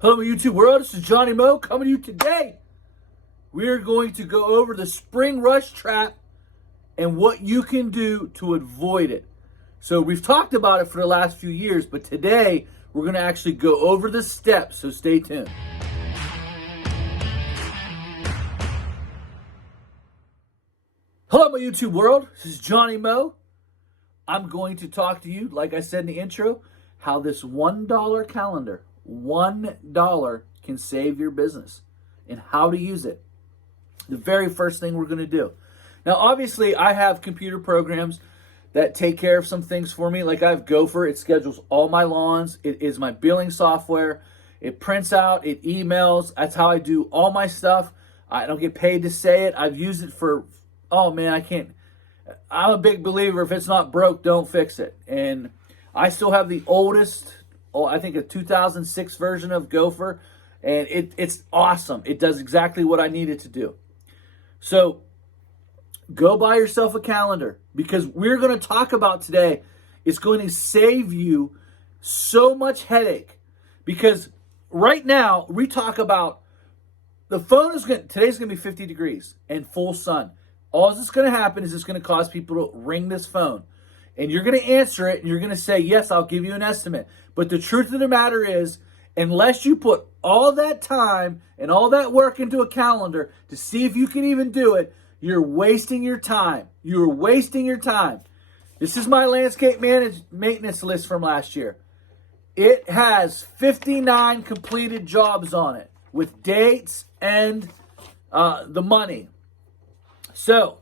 Hello, YouTube world. This is Johnny Mo coming to you today. We're going to go over the spring rush trap and what you can do to avoid it. So we've talked about it for the last few years, but today we're going to actually go over the steps, so stay tuned. Hello, my YouTube world. This is Johnny Mo. I'm going to talk to you, like I said in the intro, how this $1 calendar, $1 can save your business and how to use it. The very first thing we're going to do. Now, obviously, I have computer programs that take care of some things for me. Like I have Gopher. It schedules all my lawns. It is my billing software. It prints out. It emails. That's how I do all my stuff. I don't get paid to say it. I've used it for, oh man, I can't. I'm a big believer, if it's not broke, don't fix it. And I still have the oldest, I think a 2006 version of Gopher, and it's awesome. It does exactly what I need it to do. So go buy yourself a calendar, because we're going to talk about today, it's going to save you so much headache. Because right now, we talk about the phone today's going to be 50 degrees and full sun. All that's going to happen is it's going to cause people to ring this phone. And you're going to answer it, and you're going to say, yes, I'll give you an estimate. But the truth of the matter is, unless you put all that time and all that work into a calendar to see if you can even do it, you're wasting your time. You're wasting your time. This is my landscape maintenance list from last year. It has 59 completed jobs on it with dates and the money. So,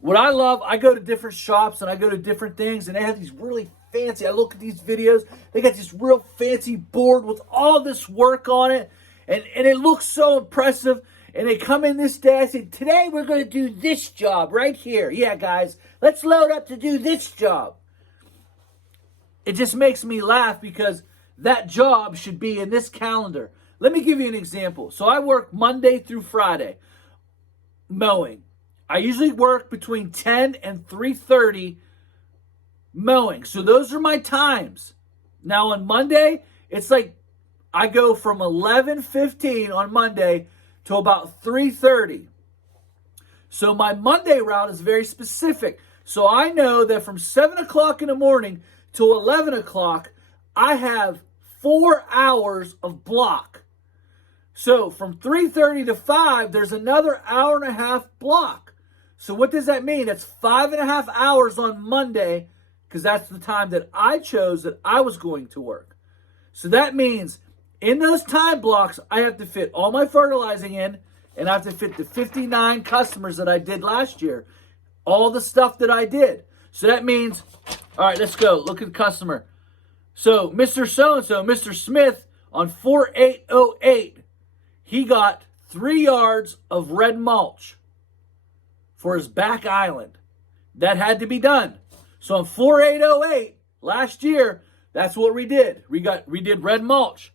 what I love, I go to different shops and I go to different things, and they have these really fancy, I look at these videos, they got this real fancy board with all this work on it, and it looks so impressive, and they come in this day, I say, today we're going to do this job right here. Yeah, guys, let's load up to do this job. It just makes me laugh because that job should be in this calendar. Let me give you an example. So I work Monday through Friday, mowing. I usually work between 10 and 3:30 mowing. So those are my times. Now on Monday, it's like I go from 11:15 on Monday to about 3:30. So my Monday route is very specific. So I know that from 7 o'clock in the morning to 11 o'clock, I have 4 hours of block. So from 3:30 to 5, there's another hour and a half block. So what does that mean? That's 5.5 hours on Monday, because that's the time that I chose that I was going to work. So that means in those time blocks, I have to fit all my fertilizing in, and I have to fit the 59 customers that I did last year, all the stuff that I did. So that means, all right, let's go. Look at the customer. So Mr. So-and-so, Mr. Smith, on 4808, he got 3 yards of red mulch for his back island. That had to be done. So on 4808 last year, that's what we did. We did red mulch.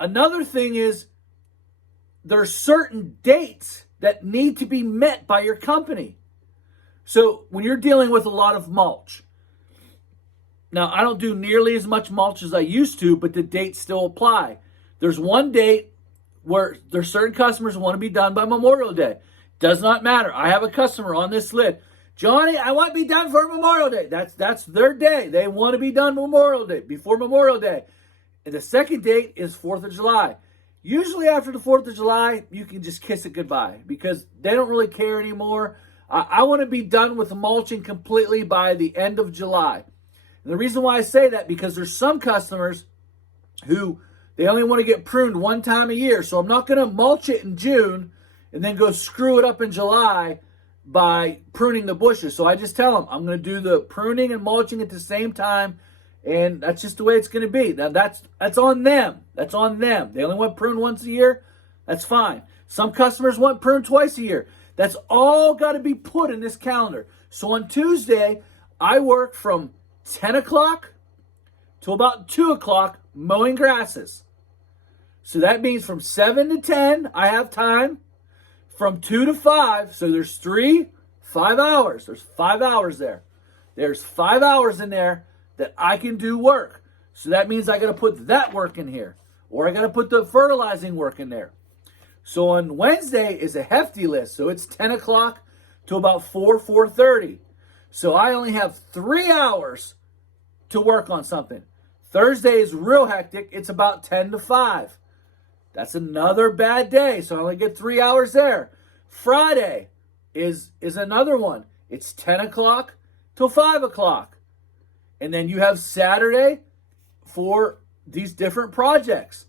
Another thing is, there's certain dates that need to be met by your company. So when you're dealing with a lot of mulch, now I don't do nearly as much mulch as I used to, but the dates still apply. There's one date where there's certain customers who want to be done by Memorial Day. Does not matter. I have a customer on this list. Johnny, I want to be done for Memorial Day. That's their day. They want to be done Memorial Day, before Memorial Day. And the second date is 4th of July. Usually after the 4th of July, you can just kiss it goodbye, because they don't really care anymore. I want to be done with mulching completely by the end of July. And the reason why I say that, because there's some customers who they only want to get pruned one time a year. So I'm not going to mulch it in June and then go screw it up in July by pruning the bushes. So I just tell them, I'm going to do the pruning and mulching at the same time, and that's just the way it's going to be. Now that's on them. That's on them. They only want pruned once a year. That's fine. Some customers want pruned twice a year. That's all got to be put in this calendar. So on Tuesday, I work from 10 o'clock to about 2 o'clock mowing grasses. So that means from 7 to 10, I have time. From 2 to 5, so there's 5 hours. There's 5 hours there. There's 5 hours in there that I can do work. So that means I got to put that work in here, or I got to put the fertilizing work in there. So on Wednesday is a hefty list. So it's 10 o'clock to about 4:30. So I only have 3 hours to work on something. Thursday is real hectic. It's about 10 to 5. That's another bad day. So I only get 3 hours there. Friday is another one. It's 10 o'clock till 5 o'clock. And then you have Saturday for these different projects.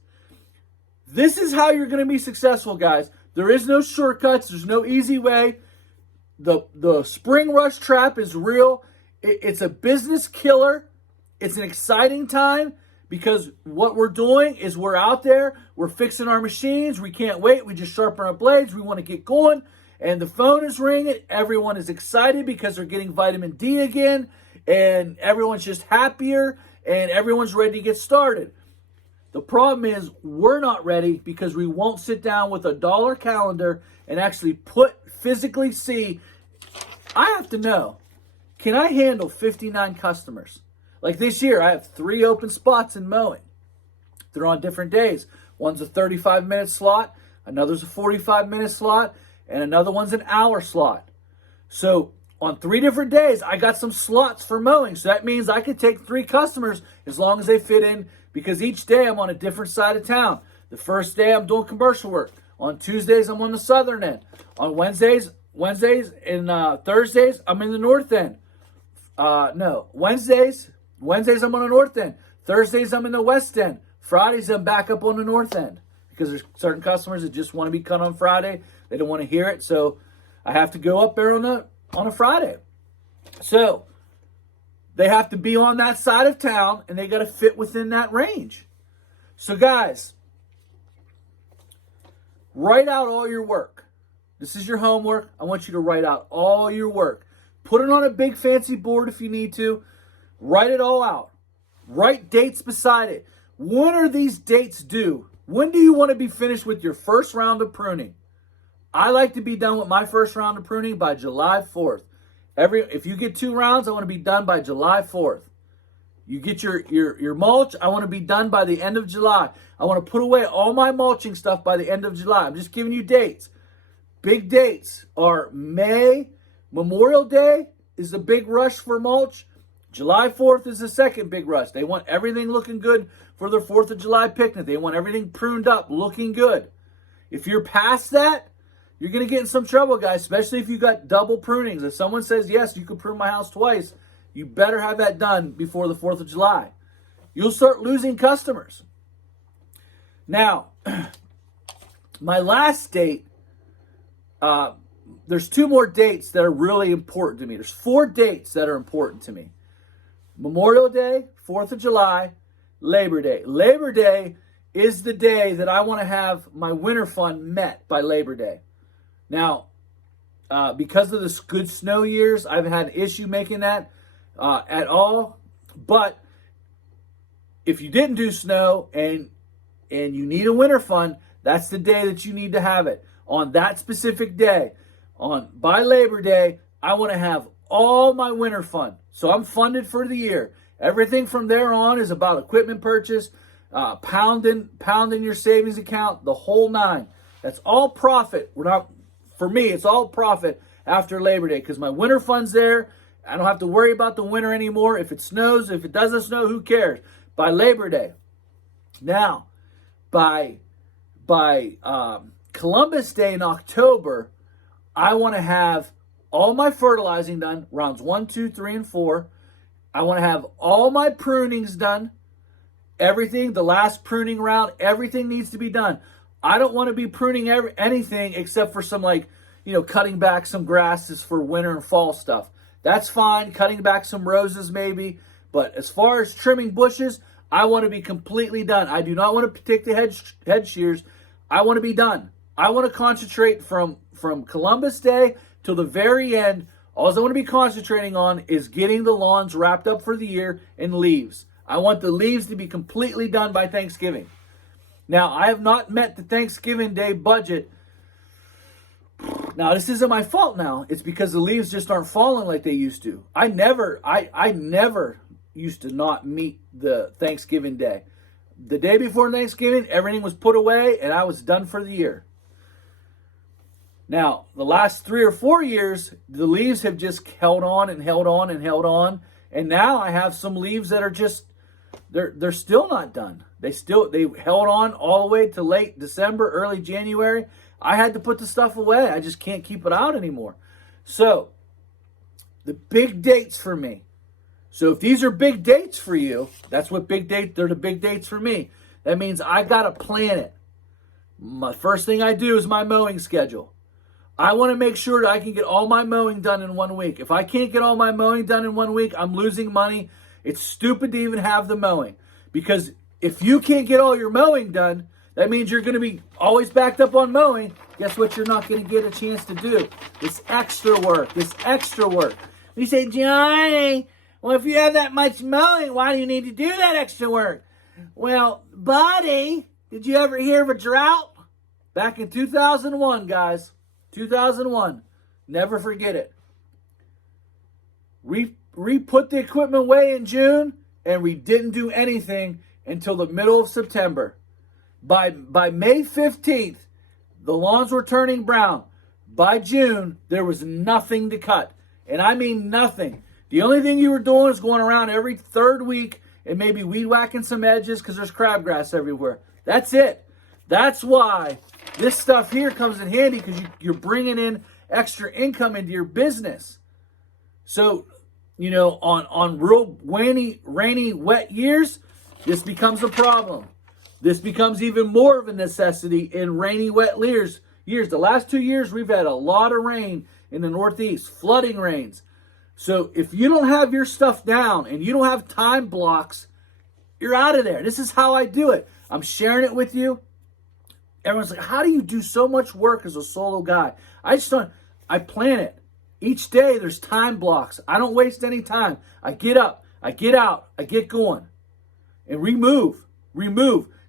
This is how you're going to be successful, guys. There is no shortcuts. There's no easy way. The spring rush trap is real. It's a business killer. It's an exciting time because what we're doing is we're out there. We're fixing our machines. We can't wait. We just sharpen our blades. We want to get going. And the phone is ringing. Everyone is excited because they're getting vitamin D again. And everyone's just happier. And everyone's ready to get started. The problem is we're not ready because we won't sit down with a dollar calendar and actually physically see. I have to know, can I handle 59 customers? Like this year, I have 3 open spots in mowing. They're on different days. One's a 35-minute slot, another's a 45-minute slot, and another one's an hour slot. So on 3 different days, I got some slots for mowing. So that means I could take 3 customers as long as they fit in, because each day I'm on a different side of town. The first day I'm doing commercial work. On Tuesdays, I'm on the southern end. On Wednesdays and Thursdays, I'm in the north end. Wednesdays I'm on the north end. Thursdays I'm in the west end. Fridays I'm back up on the north end because there's certain customers that just want to be cut on Friday. They don't want to hear it, so I have to go up there on a Friday. So they have to be on that side of town, and they got to fit within that range. So guys, write out all your work. This is your homework. I want you to write out all your work. Put it on a big fancy board if you need to. Write it all out. Write dates beside it. When are these dates due? When do you want to be finished with your first round of pruning? I like to be done with my first round of pruning by July 4th. If you get 2 rounds, I want to be done by July 4th. You get your mulch, I want to be done by the end of July. I want to put away all my mulching stuff by the end of July. I'm just giving you dates. Big dates are May. Memorial Day is the big rush for mulch. July 4th is the second big rush. They want everything looking good for their 4th of July picnic. They want everything pruned up, looking good. If you're past that, you're going to get in some trouble, guys, especially if you got double prunings. If someone says, yes, you can prune my house twice, you better have that done before the 4th of July. You'll start losing customers. Now, my last date, there's 2 more dates that are really important to me. There's 4 dates that are important to me. Memorial Day, 4th of July, Labor Day. Labor Day is the day that I want to have my winter fund met by Labor Day. Now, because of the good snow years, I've had an issue making that at all. But if you didn't do snow and you need a winter fund, that's the day that you need to have it. On that specific day, by Labor Day, I want to have all my winter fund. So I'm funded for the year. Everything from there on is about equipment purchase, pounding your savings account, the whole 9. That's all profit. For me, it's all profit after Labor Day because my winter fund's there. I don't have to worry about the winter anymore. If it snows, if it doesn't snow, who cares? By Labor Day. Now, by Columbus Day in October, I want to have all my fertilizing done, rounds 1, 2, 3, and 4. I want to have all my prunings done. Everything, the last pruning round, everything needs to be done. I don't want to be pruning anything except for some cutting back some grasses for winter and fall stuff. That's fine. Cutting back some roses maybe. But as far as trimming bushes, I want to be completely done. I do not want to take the head shears. I want to be done. I want to concentrate from Columbus Day till the very end. All I want to be concentrating on is getting the lawns wrapped up for the year and leaves. I want the leaves to be completely done by Thanksgiving. Now, I have not met the Thanksgiving Day budget. Now, this isn't my fault now. It's because the leaves just aren't falling like they used to. I never, used to not meet the Thanksgiving day. The day before Thanksgiving, everything was put away, and I was done for the year. Now, the last 3 or 4 years, the leaves have just held on and held on and held on. And now I have some leaves that are just, they're still not done. They held on all the way to late December, early January. I had to put the stuff away. I just can't keep it out anymore. So, the big dates for me. So if these are big dates for you, that's what they're the big dates for me. That means I got to plan it. My first thing I do is my mowing schedule. I want to make sure that I can get all my mowing done in 1 week. If I can't get all my mowing done in 1 week, I'm losing money. It's stupid to even have the mowing. Because if you can't get all your mowing done, that means you're going to be always backed up on mowing. Guess what you're not going to get a chance to do? This extra work. You say, Johnny, well, if you have that much mowing, why do you need to do that extra work? Well, buddy, did you ever hear of a drought? Back in 2001, guys. 2001. Never forget it. We put the equipment away in June, and we didn't do anything until the middle of September. By May 15th, the lawns were turning brown. By June, there was nothing to cut. And I mean nothing. The only thing you were doing is going around every third week and maybe weed whacking some edges because there's crabgrass everywhere. That's it. That's why this stuff here comes in handy, because you're bringing in extra income into your business. So, on real rainy, wet years, this becomes a problem. This becomes even more of a necessity in rainy, wet years. The last 2 years, we've had a lot of rain in the Northeast, flooding rains. So if you don't have your stuff down and you don't have time blocks, you're out of there. This is how I do it. I'm sharing it with you. Everyone's like, how do you do so much work as a solo guy? I plan it. Each day there's time blocks. I don't waste any time. I get up, I get out, I get going. And remove.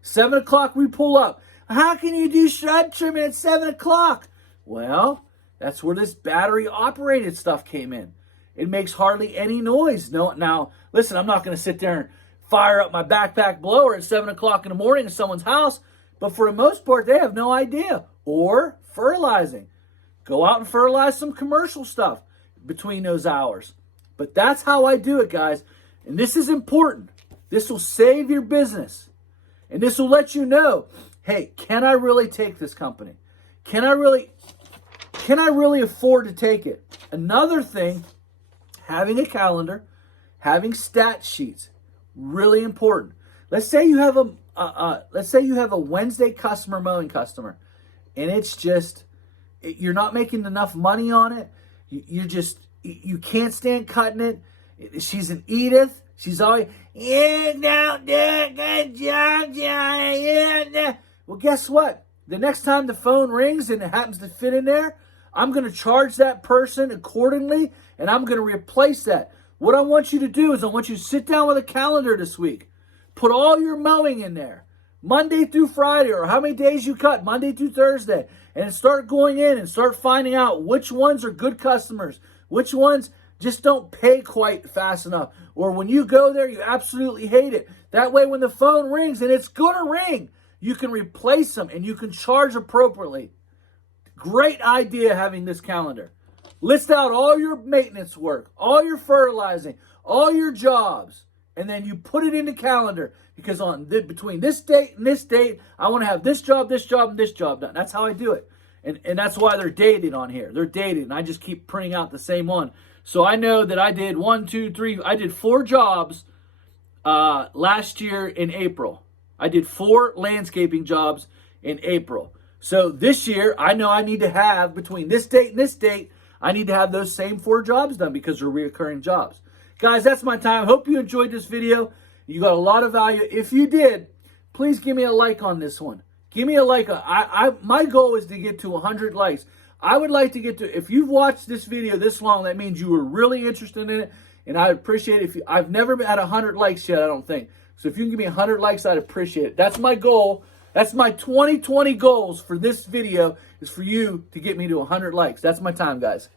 7 o'clock we pull up. How can you do shrub trimming at 7 o'clock? Well, that's where this battery operated stuff came in. It makes hardly any noise. No, now, listen, I'm not going to sit there and fire up my backpack blower at 7 o'clock in the morning in someone's house. But for the most part, they have no idea. Or fertilizing. Go out and fertilize some commercial stuff between those hours. But that's how I do it, guys. And this is important. This will save your business. And this will let you know, hey, can I really take this company? Can I really afford to take it? Another thing, having a calendar, having stat sheets, really important. Let's say you have a Wednesday mowing customer, and it's just, you're not making enough money on it. You can't stand cutting it. She's an Edith. She's always, you don't do a good job, Johnny. Well, guess what? The next time the phone rings and it happens to fit in there, I'm going to charge that person accordingly, and I'm going to replace that. What I want you to do is I want you to sit down with a calendar this week. Put all your mowing in there, Monday through Friday, or how many days you cut, Monday through Thursday, and start going in and start finding out which ones are good customers, which ones just don't pay quite fast enough, or when you go there, you absolutely hate it. That way, when the phone rings, and it's going to ring, you can replace them and you can charge appropriately. Great idea having this calendar. List out all your maintenance work, all your fertilizing, all your jobs, and then you put it in the calendar, because between this date and this date, I want to have this job, and this job done. That's how I do it. And that's why they're dated on here. They're dated, and I just keep printing out the same one. So I know that I did 4 jobs last year in April. I did 4 landscaping jobs in April. So this year, I know I need to have, between this date and this date, I need to have those same 4 jobs done, because they're reoccurring jobs. Guys, that's my time. Hope you enjoyed this video. You got a lot of value. If you did, please give me a like on this one. Give me a like. My goal is to get to 100 likes. I would like to get to, if you've watched this video this long, that means you were really interested in it, and I appreciate it. I've never been at 100 likes yet, I don't think. So if you can give me 100 likes, I'd appreciate it. That's my goal. That's my 2020 goals for this video, is for you to get me to 100 likes. That's my time, guys.